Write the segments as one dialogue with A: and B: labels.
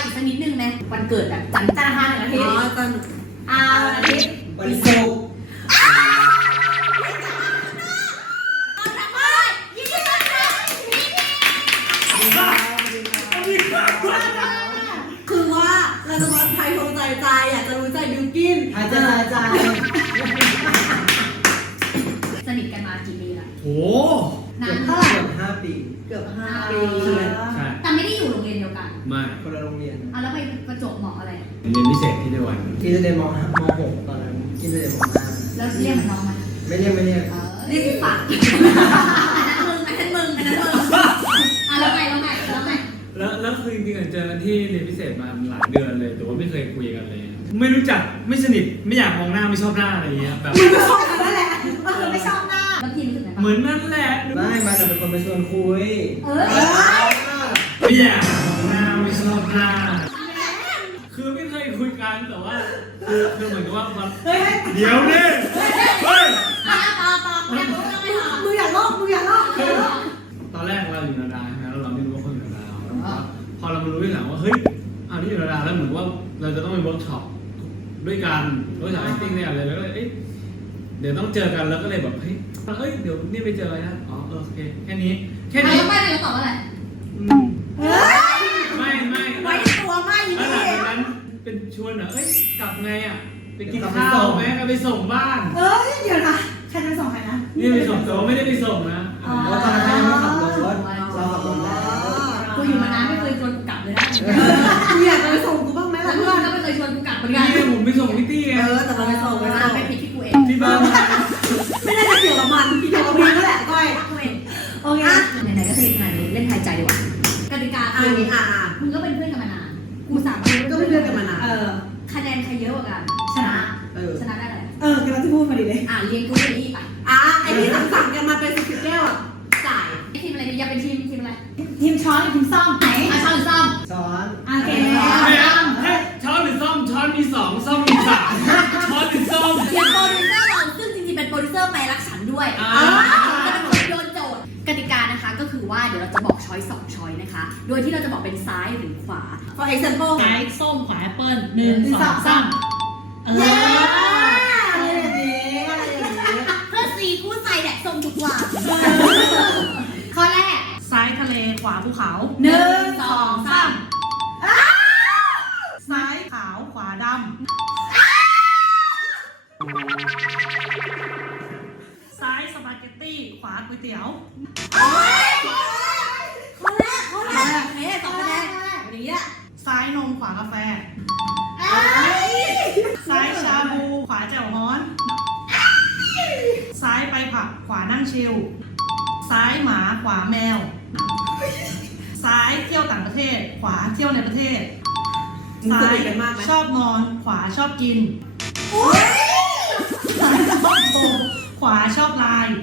A: อีกสักนิดนึงไหมวันเกิดแบบจันทร์อังคารอาทิตย์วันอาทิตย์
B: วันศุกร์
C: คือว่าเราจะมาไทยทงใจอยากจะรู้ใจบิวกิน
B: หายใจหายใจ
A: สนิทกันมากี่ปีละ
D: โอ้
A: นานเท่าไหร่
B: เกือบ5 ปี
C: เกือบ5 ปี
D: ใช่ใช่
A: แต่ไม่ได้อยู่โรงเรียนเดียวกัน
D: ไม่
B: คนละโรงเรียน
A: แล้วไปประจวบเหมาะอะไร
D: เรียนพิเศษที่ได้วัน
B: ที่จะเรียนม.6 ตอนนั้นที่จะเรียนม.5
A: แล้วเรียกมันน้องมัน
B: ไม่เรียก
A: เรียกที่ปากอันนั้นมึงแล้วไง
D: แล้วคือจริงๆเจอกันที่เรียนพิเศษมาหลายเดือนเลยแต่ว่าไม่เคยคุยกันเลย ไม่รู้จักไม่สนิทไม่อยากมองหน้าไม่ชอบหน้าอะไรอย่างเงี้ยแบบ
C: ไม่ชอบกันนั่นแหละไม่ชอบหน้า
A: แล้วพี่รู้สึกไงบ้าง
D: เหมือนนั่นแหละ
B: ไม่มาแต่เป็นคนไปชวนคุย
D: ไม่อยากมองหน้าไม่ชอบหน้าคือไม่เคยคุยกันแต่ว่าคือเหมือนกับว่าเดี๋ยวเนี่ยเฮ้ย
C: มึงอย่าลอก
D: ตอนแรกเราอยู่นาดาใช่ไหมแล้วเราไม่รู้ว่าคนอยู่นาดาพอเรามารู้ทีหลังว่าเฮ้ยอันนี้อยู่นาดาแล้วเหมือนว่าเราจะต้องไปเวิร์กช็อปด้วยกันเวิร์กช็อป acting เนี่ยอะไรแล้วก็เอ๊ะเดี๋ยวต้องเจอกันแล้วก็เลยแบบเฮ้ยเดี๋ยวนี่ไปเจออะไรนะอ๋อโอเคแค่นี้
A: แล้วไม่เลยตอบว่าอะไร
D: ไม่
C: ไว้ตัวไม่
D: หลังจากนั้นเป็นชวนเอ้ยกลับไงอ่ะไปกินข้าวไหมไปส่งบ้าน
C: เดี๋ยวนะใครจะไปส่งใครนะ
D: นี่ไปส่งแต่ว่าไม่ได้ไปส่งนะ
B: เพราะตอนนั้นยังไม่ขับรถเราขับรถแล้ว
A: กูอยู่มานานไม่เคยชวนกูกลับเลยนะ
C: กูอยากจะไปส่งกูบ้างไหมล่ะ
A: เพื่อนก็ไม่เคยชวนกูกลับเหมือนกัน
D: ผมไปส่งพี่ตี้ไง
C: แต่เราไปส่ง
A: ไปผิดที่กูเอง
D: ที่บ้าน
C: ไม่ได้จะเกี่ยวกับมันเกี่ยวกับมึงนั่นแหละก้อยโอเค
A: ไหนๆก็สนิทขนาดนี้เล่นทายใจดีกว่ากติกาคือมึงก็เป็นเพื่อนกันมานานกูสามคน
C: ก็เป็นเพื่อนกันมานาน
A: คะแนนใครเยอะกว่ากันชนะได้อะไร
C: กำลังจะพูดมาดิเลย
A: เรียนกูเรียนอีไป
C: ไอ้ที่สั่งกันมาเป็น10 แก้วจ่าย
A: ทีมอะไรดีอยากเป็นทีมอะไร
C: ทีมช้อนทีมซ่อมไหน
A: ช้อนหรือซ่อม
C: โอเค
D: ช้อนหรือซ่อมช้อนมี2ซ่อมมี3ช้อนหรือซ่อม
A: ทีมโปรดิวเซอร์เราซึ่งจริงๆเป็นโปรดิวเซอร์แปลรักฉันด้วยจะเป็นคนโยนโจทย์กติกานะคะก็คือว่าเดี๋ยวเราจะบอกช้อย2ช้อยนะคะโดยที่เราจะบอกเป็นซ้ายหรือขวา
C: for example
E: ซ้ายส้มขวาแอปเปิ้ล1 2 3
A: เพื่อซีคู่ใจแดกส้มทุกวันข้อแรก
E: ซ้ายทะเลขวาภูเขา
A: 1 2 3
E: ซ้ายขาวขวาดำซ้ายสปาเกตตี้ขวาก๋วยเตี๋ยว
C: ข้อแรก2 คะแนนอย่างนี้
E: ซ้ายนมขวากาแฟซ้ายชาบูขวาแจ่วฮ้อนซ้ายไปผับขวานั่งชิลซ้ายหมาขวาแมวซ้ายเที่ยวต่างประเทศขวาเที่ยวในประเทศซ้ายชอบนอนขวาชอบกินซ้ายชอบโทรขวาชอบไลน์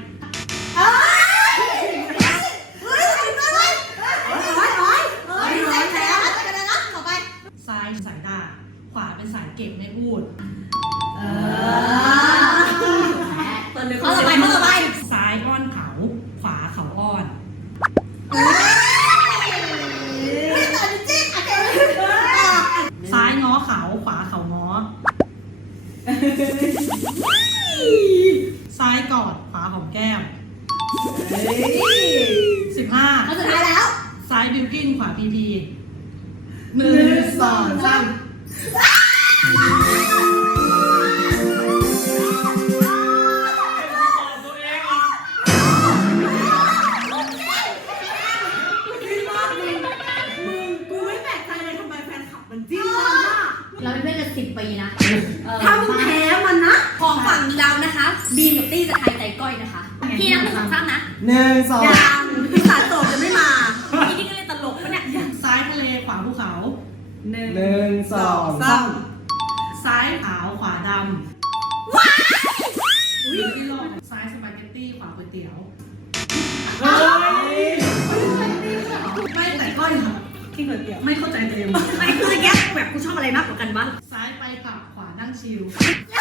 E: ซ้ายสายตาขวาเป็นสายเก่งไม่พูด
A: ข้อต่อไป
E: ซ้ายอ้อนเขาขวาเขาอ้อนซ้ายง้อเขาขวาเขาง้อซ้ายกอดขวาหอมแก้ม15
A: ข้อสุดท้ายแล้ว
E: ซ้ายบิวกิ้นขวาพีพี
C: 1 2 3
A: เราเป็นเพื่อนกัน10 ปีนะ
C: ถ้ามึงแพ้มันนะ
A: ของฝั่งเรานะคะบีมกับตี้จะทายใจก้อยนะคะพี่นับ1 2 3นะ
B: 1 2
C: ยังพี่สารโตจะไม่มา
A: พี่นี่ก็เลยตลกปะเนี่ย
E: ซ้ายทะเลขวาภูเขา
B: 1 2 3
E: ซ้ายขาวขวาดำซ้ายสปาเกตตี้ขวาก๋วยเตี๋ยว
C: ไม่แต่ก้อยที่ก๋วยเตี๋ยว
E: ไม่เข้าใจตัวเอง
A: ไม่คือแกแบบกูชอบอะไรมากกว่ากันวะ
E: ซ้ายไปผับขวานั่งชิล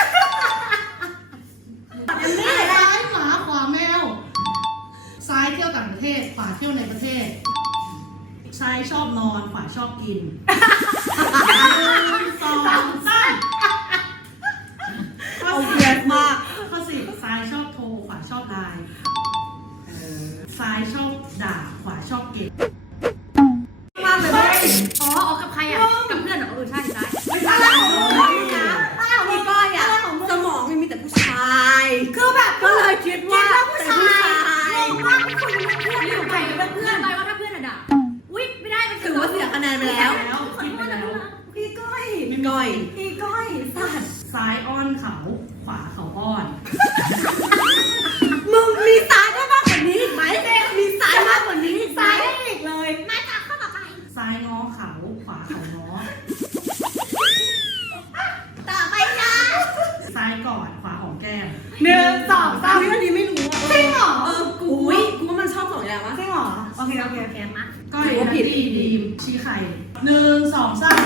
E: ซ้ายหมาขวาแมวซ้ายเที่ยวต่างประเทศขวาเที่ยวในประเทศซ้ายชอบนอนขวาชอบกิน1 2 3
C: เอาเบียดมาก
E: ข้อ4ซ้ายชอบโทรขวาชอบไลน์ซ้ายชอบด่าขวาชอบเก็บ
C: มากเลยเว้ย
A: อ๋อกับใครอ่ะกับเพื่อนเหรอใช่ใช่
C: อะไรของมึงนะอะไรของพี่ก้อยอะสมองมันมีแต่ผู้ชายคือแบบก็เลยคิดว่าผู้ชายงงมากคุยกับเพื่อนอยู่ใครกับ
A: เพื่
C: เพื่
A: อ
C: อน น
A: ไปว่าถ้าเพื่อนด่าอุ๊ยไม่ได้มัน
C: ถือว่าเสียคะแนนไปแล้ว
E: กินไปแล้ว
C: พี่ก้อยพี่ก้อยพี่ก้อยสัตว์
E: ซ้ายอ้อนเขาขวาเขาอ้อน
C: มึงมีซ้ายได้มากกว่านี้อีกไหมมีซ้ายมากกว่านี้อีกไหมซ้ายได้อีกเลย
A: มาจากข้อต่อไป
E: ซ้ายง้อเขาขวาเขาง้อ
A: ต่อไปจ้า
E: ซ้ายกอดขวาหอมแก้ม
C: 1 2 3อันนี้ไม่รู้อ่ะจริงเหรอกูว่ามันชอบ2อย่างวะจริงเหรอโอเคโอเคโอเค
A: มา
E: ก้อย
C: ถือว่าผิด
E: ดีมชี้ไข่1 2 3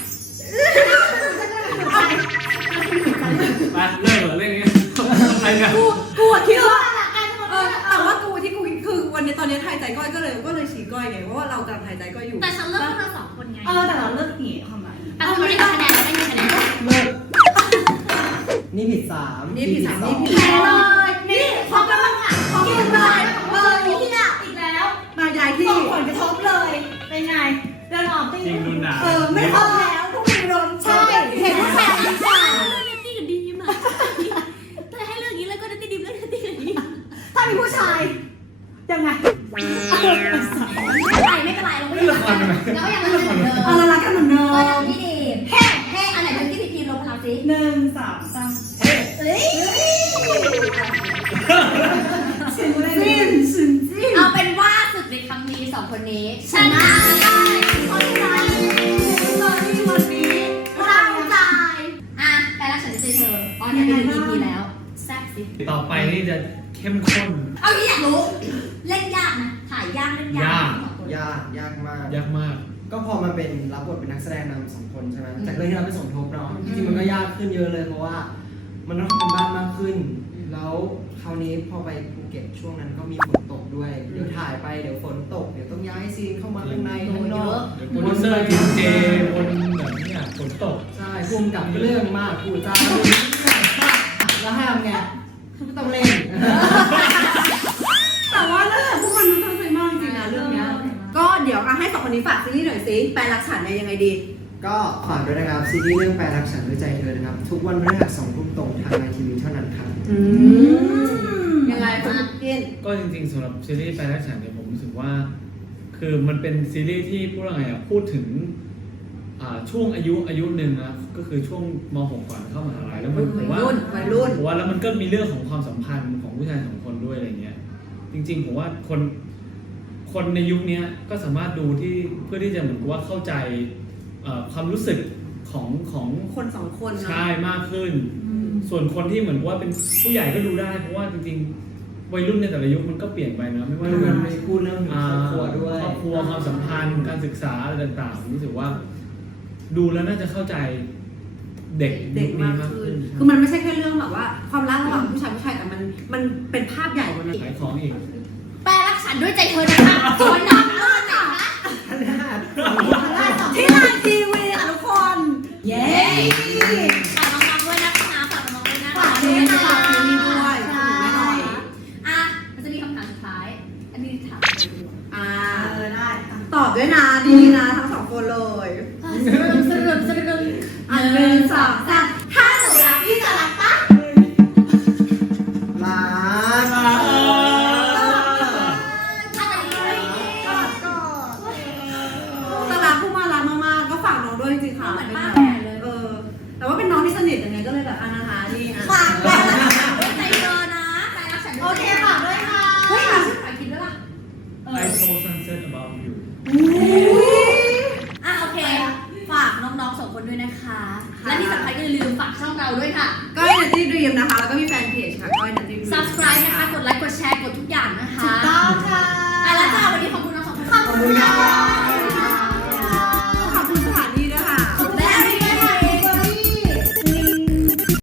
D: ไปเลิกเหรอเรื่องนี้อะไรกัน
C: กูคิดว่าแต่ว่ากูที่กูคือวันนี้ตอนนี้ทายใจก้อยก็เลยชี้ก้อยไงเพราะว่าเรากำลังทายใจก้อยอยู่
A: แต่ฉันเลือกเธอสองคนไง
C: แต่เราเลือกหนีทำไม
A: แต่คุณไม่ได้คะแนนไม่ได้คะแนน
B: เลิกนี่ผิด3
C: นี่ผิด3
B: 2
C: นี่ผิดเลยนี่พร้อมกันค่ะพร้อมกันเลยนี่อ่ะอีกแล้วมาย้ายที่ส่งผลกระทบเลยเป็นไงเดินออกตี
D: จริงโดนด่า
C: ไม่พอแล้วพวกมึงโดนใช่เห็นว่าแพ้แล้วจ้ะ
A: เลือกเนตตี้กับดีมอ่ะแต่ให้เลือกอย่างนี้แล้วก็เนตตี้ดีมเลือกเนตตี้กับดีม
C: ถ้ามีผู้ชายยังไง
A: ไม่เป็นไรเราไม่เป็นไรเรายังรักกันเหมือนเดิม
C: เรารักกันเหมือนเดิ
A: ก็ยัง
C: ม
A: ที่ดีเฮ้อันไหนเป็นที่ดีทีมลงพลังสิ
C: 1 2 3
A: เฮ้ย
C: สินจี
A: เอาเป็นว่าศึกในครั้งนี้สองคนนี้ชนะคนที่ร้ายวันนี้เราใจอ่ะแต่ละฉันจะเธอออนยังเป็น EP แล้วแซ่บสิ
D: ต่อไปนี่จะเข้มข้น
A: เอาที่อยากรู้เล่นยากนะถ่ายยากเล่นยาก
B: ยากมาก
D: ยากมาก
B: ก็พอมาเป็นรับบทเป็นนักแสดงนำ2 คนใช่ไหมจากเรื่องที่เราไปสมทบเนาะจริงๆมันก็ยากขึ้นเยอะเลยเพราะว่ามันต้องทำกันบ้านมากขึ้น แล้วคราวนี้พอไปภูเก็ตช่วงนั้นก็มีฝนตกด้วยเดี๋ยวถ่ายไปเดี๋ยวฝนตกเดี๋ยวต้องย้ายซีนเข้ามาข้างในข้างนอก
D: เดี๋ยวโปรดิวเซอร์ทีมเจคนแบบเนี้ยฝนตก
B: ใช่ภูมิกับเรื่องมากพูดจาแล้วให้ทำไงไม่ต้องเล่น
C: แต่ว่านั่นแหละพวกมันตั้งใจมากจริงนะเรื่องเนี้ยก็เดี๋ยวให้2 คนนี้ฝากซีรีส์หน่อยสิแปลรักฉันเนี่ยยังไงดี
B: ก็ฝากด้วยนะครับซีรีส์เรื่องแปลรักฉันด้วยใจเธอนะครับทุกวันพฤหัส2 ทุ่มตรงทางไอทีวีเท่านั้นครับ
C: ยังไงคุณกิน
D: ก็จริงๆสำหรับซีรีส์แปลรักฉันเนี่ยผมรู้สึกว่า คือมันเป็นซีรีส์ที่พูดว่าไงอ่ะพูดถึงช่วงอายุหนึ่งนะก็คือช่วงม .6 ก่อนเข้ามหาลัยแล้วมันผมว่า
C: วัยรุ่น
D: ผมว่าแล้วมันก็มีเรื่องของความสัมพันธ์ของผู้ชาย2 คนด้วยอะไรเงี้ยจริงๆผมว่าคนในยุคนี้ก็สามารถดูที่เพื่อที่จะเหมือนกับว่าเข้าใจความรู้สึกของ
C: คน2 คนนะ
D: ชายมากขึ้น ส่วนคนที่เหมือนว่าเป็นผู้ใหญ่ก็ดูได้เพราะว่าจริงๆวัยรุ่นในแต่ละยุคมันก็เปลี่ยนไปนะไม่ว่าจะ
B: มั
D: เป็น น
B: ไปพูดเรื่องครอบครัวด้วย
D: ครอบครัวความสัมพันธ์การศึกษาอะไรต่างๆรู้สึกว่า ดูแล้วน่าจะเข้าใจเด็ก
C: เด็ก
D: ยุค
C: มา
D: นี้
C: ก
D: มาก
C: ขึ้
D: ขึ้
C: น
D: น
C: คือมันไม่ใช่แค่เรื่องแบบว่าความรักระหว่างผู้ชายแต่มันเป็นภาพใหญ่กว่านั้น
D: ขายของอีก
A: แปลรักฉันด้วยใจเธอนะคะสวยหนักเลยนะ
C: ที่ไลน์ทีวีค่ะทุกคน เย้
A: ฝากน้องๆด้วยนะคะฝากน้องๆด้วยนะคะ
C: ฝากด้วยนะคะฝากซีรีส์ด้วยสนุกแน่นอน
A: อ่ะมันจะมีคำถามสุดท้าย อันนี้ถาม
C: ได้ตอบด้วยนะดีนะทั้ง2 คนเลย
A: สรุป
C: 1 2 3